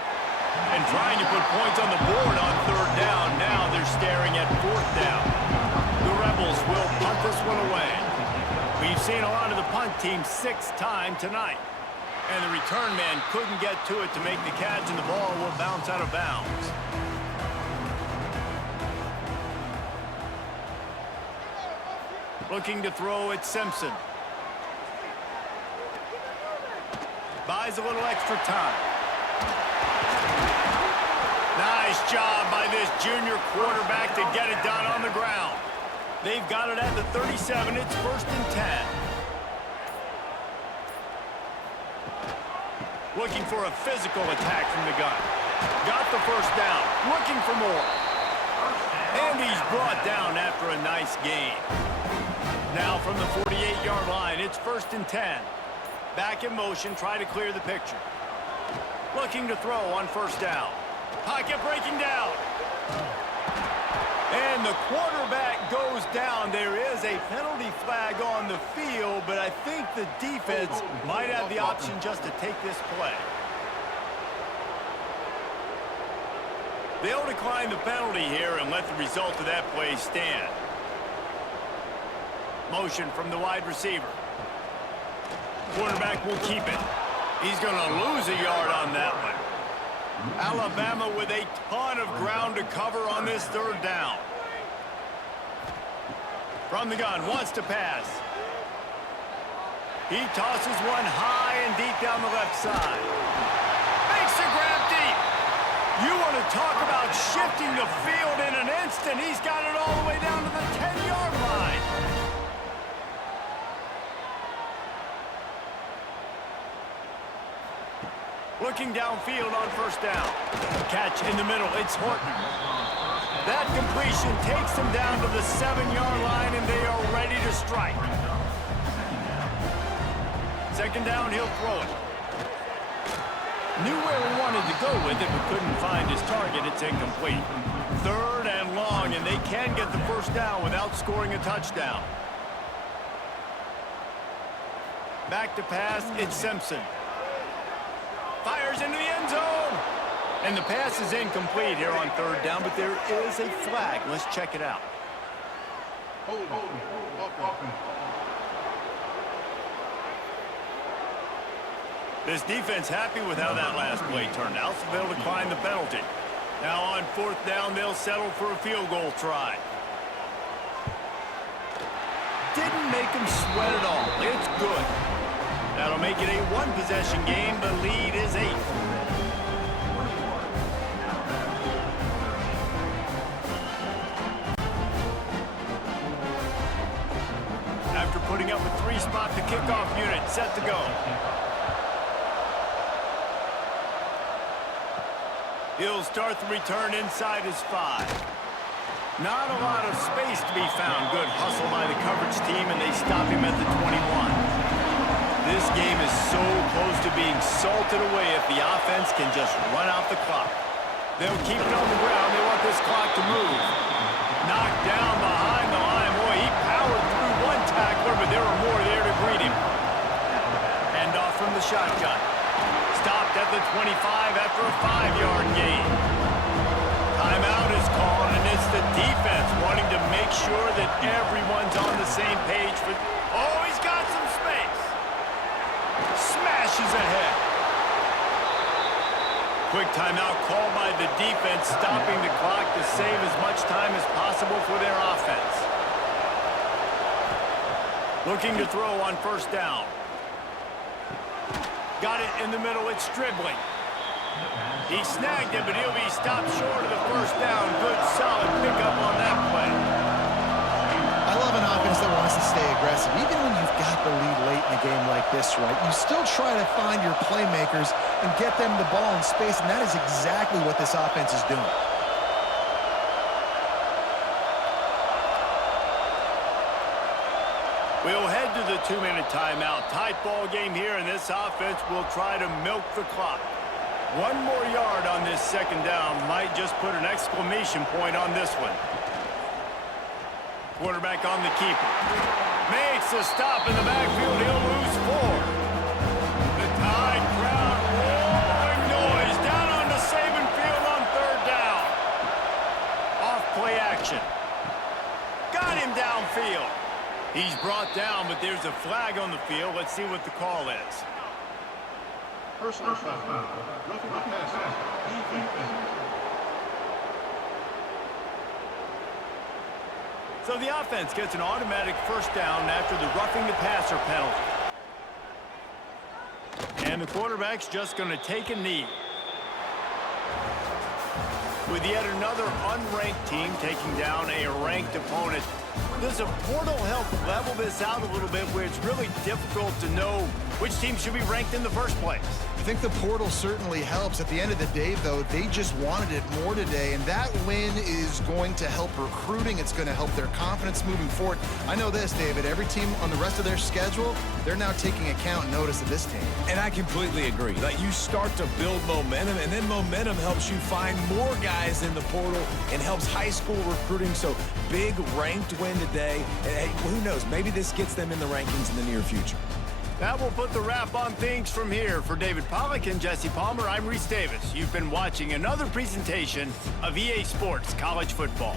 And trying to put points on the board on 3rd down. Now they're staring at 4th down. The Rebels will punt this one away. We've seen a lot of the punt team 6th time tonight. And the return man couldn't get to it to make the catch, and the ball will bounce out of bounds. Looking to throw at Simpson. Buys a little extra time. Nice job by this junior quarterback to get it done on the ground. They've got it at the 37. It's 1st and 10. Looking for a physical attack from the gun. Got the 1st down. Looking for more. And he's brought down after a nice gain. Now from the 48-yard line, it's 1st and 10. Back in motion, try to clear the picture. Looking to throw on 1st down. Pocket breaking down. And the quarterback goes down. There is a penalty flag on the field, but I think the defense might have the option just to take this play. They'll decline the penalty here and let the result of that play stand. Motion from the wide receiver. Quarterback will keep it. He's going to lose a yard on that one. Alabama with a ton of ground to cover on this 3rd down. From the gun, wants to pass. He tosses one high and deep down the left side. Makes a grab deep. You want to talk about shifting the field in an instant. He's got it all the way down to the 10-yard line. Looking downfield on 1st down. Catch in the middle. It's Horton. That completion takes them down to the 7-yard line, and they are ready to strike. 2nd down, he'll throw it. Knew where he wanted to go with it, but couldn't find his target. It's incomplete. 3rd and long, and they can get the 1st down without scoring a touchdown. Back to pass, it's Simpson. Fires into the end zone. And the pass is incomplete here on 3rd down, but there is a flag. Let's check it out. This defense happy with how that last play turned out, so they'll decline the penalty. Now on 4th down, they'll settle for a field goal try. Didn't make them sweat at all. It's good. That'll make it a 1-possession game. The lead is 8. After putting up a 3-spot, the kickoff unit set to go. He'll start the return inside his 5. Not a lot of space to be found. Good hustle by the coverage team, and they stop him at the 21. This game is so close to being salted away if the offense can just run out the clock. They'll keep it on the ground. They want this clock to move. Knocked down behind the line. Boy, he powered through one tackler, but there were more there to greet him. Hand off from the shotgun. Stopped at the 25 after a 5-yard gain. Timeout is called, and it's the defense wanting to make sure that everyone's on the same page. Oh, he's got some space. Smashes ahead. Quick timeout called by the defense, stopping the clock to save as much time as possible for their offense. Looking to throw on 1st down. Got it in the middle. It's Stribling. He snagged it, but he'll be stopped short of the 1st down. Good, solid pickup on that play. I love an offense that wants to stay aggressive. Even when you've got the lead late in a game like this, right, you still try to find your playmakers and get them the ball in space, and that is exactly what this offense is doing. We'll head to the 2-minute timeout. Tight ball game here, and this offense will try to milk the clock. One more yard on this second down might just put an exclamation point on this one. Quarterback on the keeper. Makes a stop in the backfield. He'll lose 4. The Tide crowd roaring noise down on the Saban field on third down. Off play action. Got him downfield. He's brought down, but there's a flag on the field. Let's see what the call is. Personal foul. Roughing the passer. Defense. So the offense gets an automatic first down after the roughing the passer penalty. And the quarterback's just going to take a knee. With yet another unranked team taking down a ranked opponent, does a portal help level this out a little bit where it's really difficult to know which team should be ranked in the first place? I think the portal certainly helps. At the end of the day, though, they just wanted it more today, and that win is going to help recruiting. It's going to help their confidence moving forward. I know this, David. Every team on the rest of their schedule, they're now taking account and notice of this team. And I completely agree. Like, you start to build momentum, and then momentum helps you find more guys in the portal and helps high school recruiting. So big ranked win today. And hey, who knows? Maybe this gets them in the rankings in the near future. That will put the wrap on things from here. For David Pollack and Jesse Palmer, I'm Reese Davis. You've been watching another presentation of EA Sports College Football.